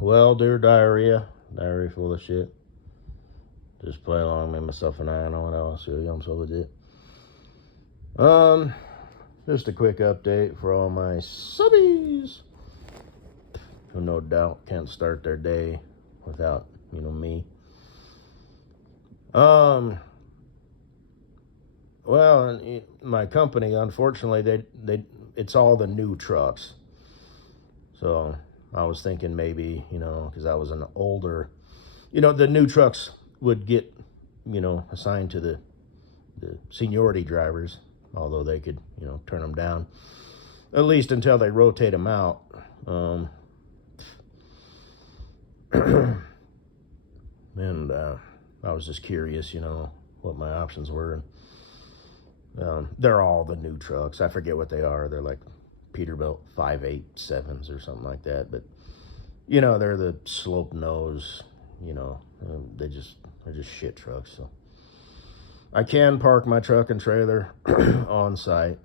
welder, diarrhea full of shit. Just play along, made myself an iron on. I'll see you. I'm so legit. Just a quick update for all my subbies who no doubt can't start their day without, me. Well, my company, unfortunately, it's all the new trucks. So I was thinking maybe, because I was an older, the new trucks would get, assigned to the seniority drivers, although they could, turn them down, at least until they rotate them out. And I was just curious, what my options were. They're all the new trucks. I forget what they are. They're like Peterbilt 587s or something like that. But, they're the slope nose, they're just shit trucks. So I can park my truck and trailer on site.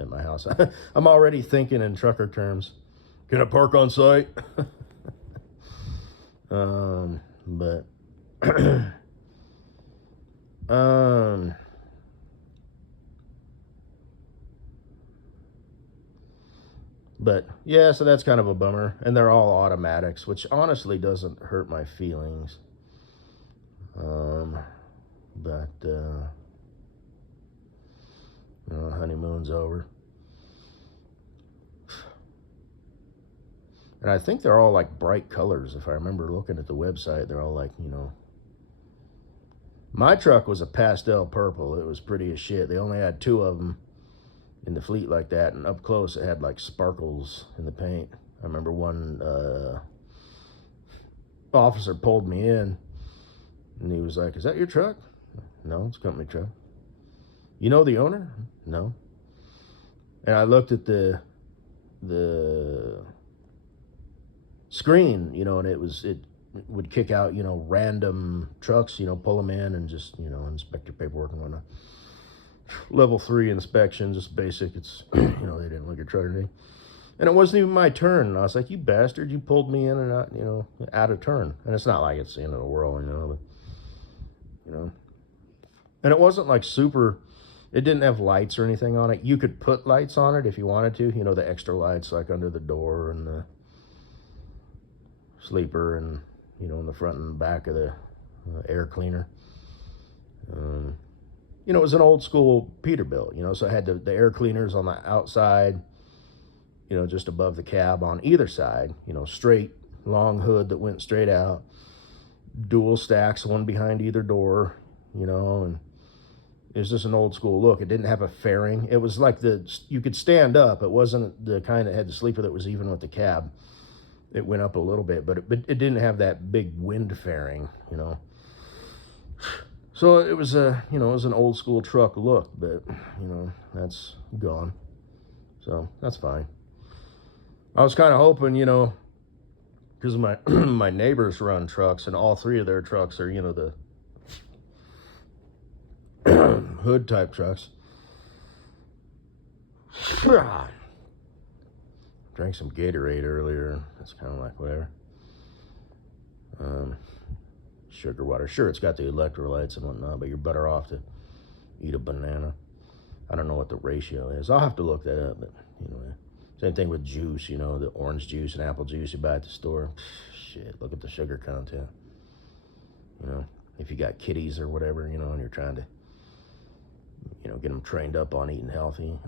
At my house. I'm already thinking in trucker terms. Can I park on site? But but yeah, so that's kind of a bummer. And they're all automatics, which honestly doesn't hurt my feelings. But honeymoon's over. And I think they're all like bright colors. If I remember looking at the website, they're all like, my truck was a pastel purple. It was pretty as shit. They only had 2 of them in the fleet like that. And up close, it had like sparkles in the paint. I remember one officer pulled me in and he was like, "Is that your truck?" "No, it's a company truck." "You know the owner?" "No." And I looked at the screen, and it would kick out, random trucks, pull them in and just, inspect your paperwork and whatnot. Level 3 inspection, just basic. It's, they didn't look at truck or anything. And it wasn't even my turn. And I was like, "You bastard, you pulled me in and out, out of turn." And it's not like it's the end of the world, but, and it wasn't like super, it didn't have lights or anything on it. You could put lights on it if you wanted to, the extra lights like under the door and the sleeper and, in the front and back of the air cleaner. It was an old school Peterbilt, so it had the air cleaners on the outside, just above the cab on either side, straight, long hood that went straight out, dual stacks, one behind either door, and it was just an old school look. It didn't have a fairing. It was like you could stand up. It wasn't the kind that had the sleeper that was even with the cab. It went up a little bit, but it didn't have that big wind fairing, So it was it was an old school truck look, but, that's gone. So that's fine. I was kind of hoping, because my my neighbors run trucks, and all 3 of their trucks are, the hood type trucks. Drank some Gatorade earlier. That's kind of like whatever. Sugar water. Sure, it's got the electrolytes and whatnot, but you're better off to eat a banana. I don't know what the ratio is. I'll have to look that up. But same thing with juice. The orange juice and apple juice you buy at the store. Shit, look at the sugar content. If you got kitties or whatever, and you're trying to, get them trained up on eating healthy.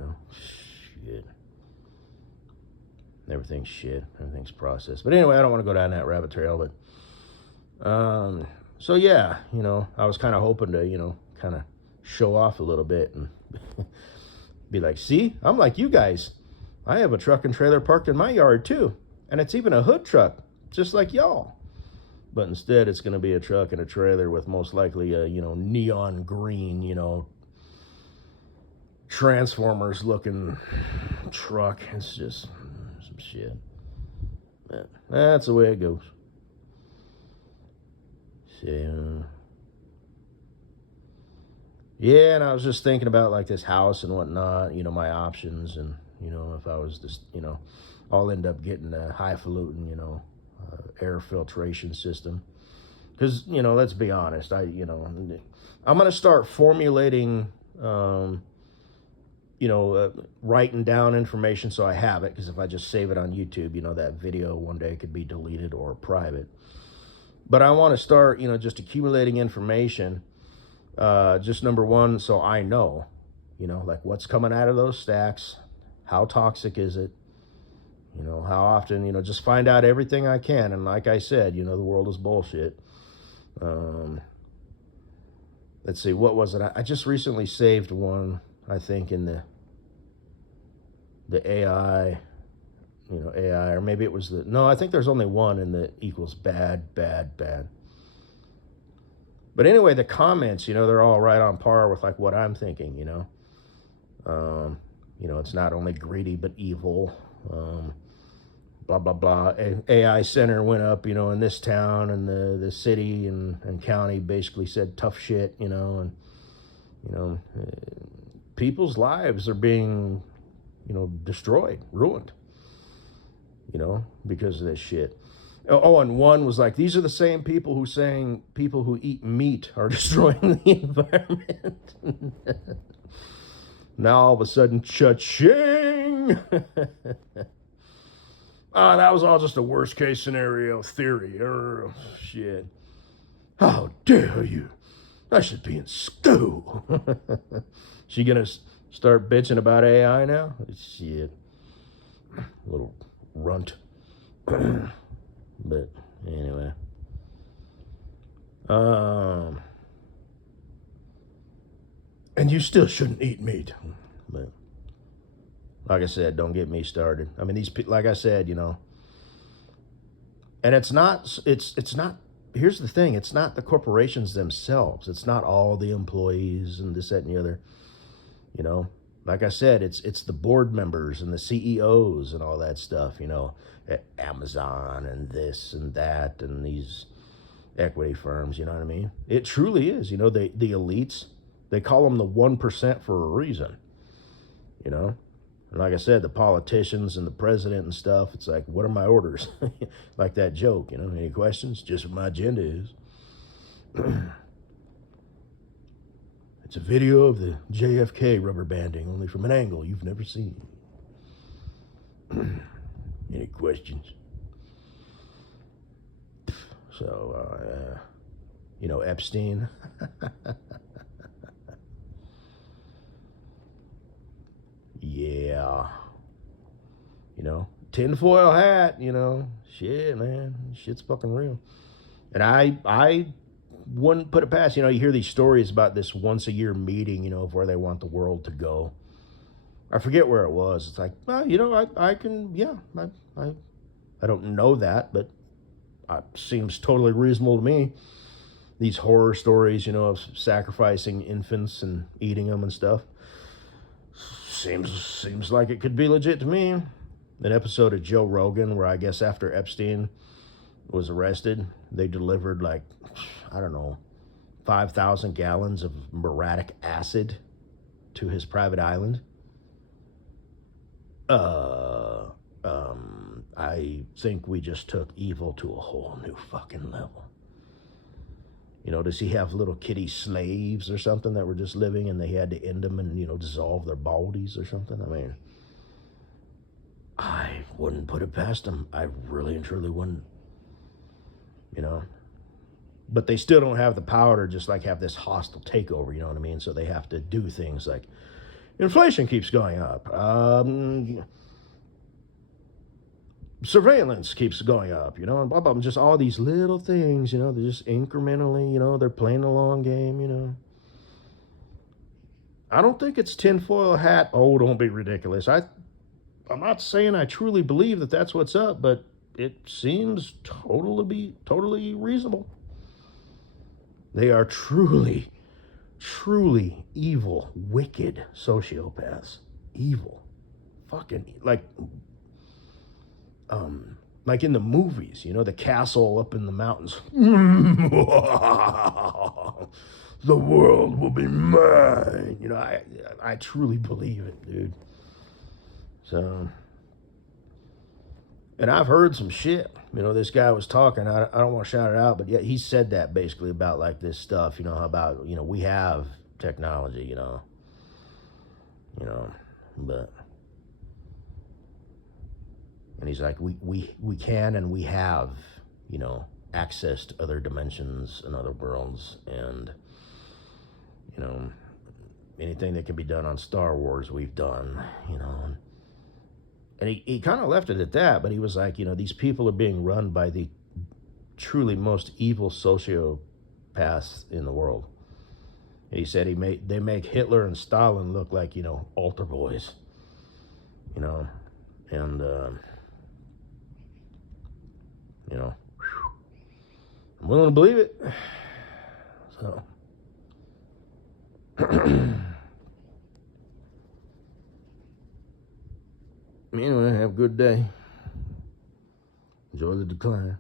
Shit. Everything's shit. Everything's processed. But anyway, I don't want to go down that rabbit trail. But so yeah, I was kind of hoping to, kind of show off a little bit and be like, "See, I'm like you guys. I have a truck and trailer parked in my yard too, and it's even a hood truck, just like y'all." But instead, it's going to be a truck and a trailer with most likely a neon green, Transformers looking truck. It's just some shit. But that's the way it goes. So yeah, and I was just thinking about like this house and whatnot, my options, and if I was just, I'll end up getting a highfalutin, air filtration system. Because, let's be honest, I'm going to start formulating, writing down information so I have it. Because if I just save it on YouTube, that video one day could be deleted or private. But I want to start, just accumulating information. Just number one, so I know, like what's coming out of those stacks, how toxic is it, how often, just find out everything I can. And like I said, the world is bullshit. Let's see, what was it? I just recently saved one, I think, in the AI, AI, or maybe it was no, I think there's only one in the equals bad, bad, bad. But anyway, the comments, they're all right on par with like what I'm thinking, it's not only greedy but evil. Blah blah blah. AI center went up, in this town, and the city and county basically said tough shit, and people's lives are being, destroyed, ruined, because of this shit. Oh, and one was like, these are the same people who saying people who eat meat are destroying the environment. Now all of a sudden, cha-ching! That was all just a worst case scenario theory. Oh, shit. How dare you? I should be in school. She gonna start bitching about AI now? Shit. Little runt. But anyway. And you still shouldn't eat meat. But like I said, don't get me started. I mean, like I said, and it's not, here's the thing, it's not the corporations themselves. It's not all the employees and this, that, and the other. Like I said, it's the board members and the CEOs and all that stuff, at Amazon and this and that and these equity firms, you know what I mean? It truly is, the elites, they call them the 1% for a reason, And like I said, the politicians and the president and stuff, it's like, what are my orders? Like that joke, any questions? Just what my agenda is. It's a video of the JFK rubber banding, only from an angle you've never seen. Any questions? So, Epstein. Yeah. Tinfoil hat, shit, man. Shit's fucking real. And I wouldn't put it past, you hear these stories about this once a year meeting, of where they want the world to go. I forget where it was. It's like, well, I can, yeah, I don't know that, but it seems totally reasonable to me. These horror stories, of sacrificing infants and eating them and stuff. Seems like it could be legit to me. An episode of Joe Rogan where I guess after Epstein was arrested, they delivered like, I don't know, 5,000 gallons of muriatic acid to his private island. I think we just took evil to a whole new fucking level. Does he have little kitty slaves or something that were just living and they had to end them and, dissolve their bodies or something? I mean, I wouldn't put it past him. I really and truly wouldn't. But they still don't have the power to just like have this hostile takeover, you know what I mean? So they have to do things like inflation keeps going up. Surveillance keeps going up, and blah, blah, just all these little things, they're just incrementally, they're playing the long game, I don't think it's tinfoil hat. Oh, don't be ridiculous. I'm not saying I truly believe that that's what's up, but it seems totally reasonable. They are truly, truly evil, wicked sociopaths. Evil. Fucking, like in the movies, the castle up in the mountains. The world will be mine. I truly believe it, dude. So, and I've heard some shit. This guy was talking. I don't want to shout it out, but yeah, he said that basically about like this stuff. About we have technology. But and he's like we can and we have access to other dimensions and other worlds, and anything that can be done on Star Wars we've done. And he kind of left it at that, but he was like, these people are being run by the truly most evil sociopaths in the world. And he said they make Hitler and Stalin look like, altar boys, and, I'm willing to believe it. So, anyway, have a good day. Enjoy the decline.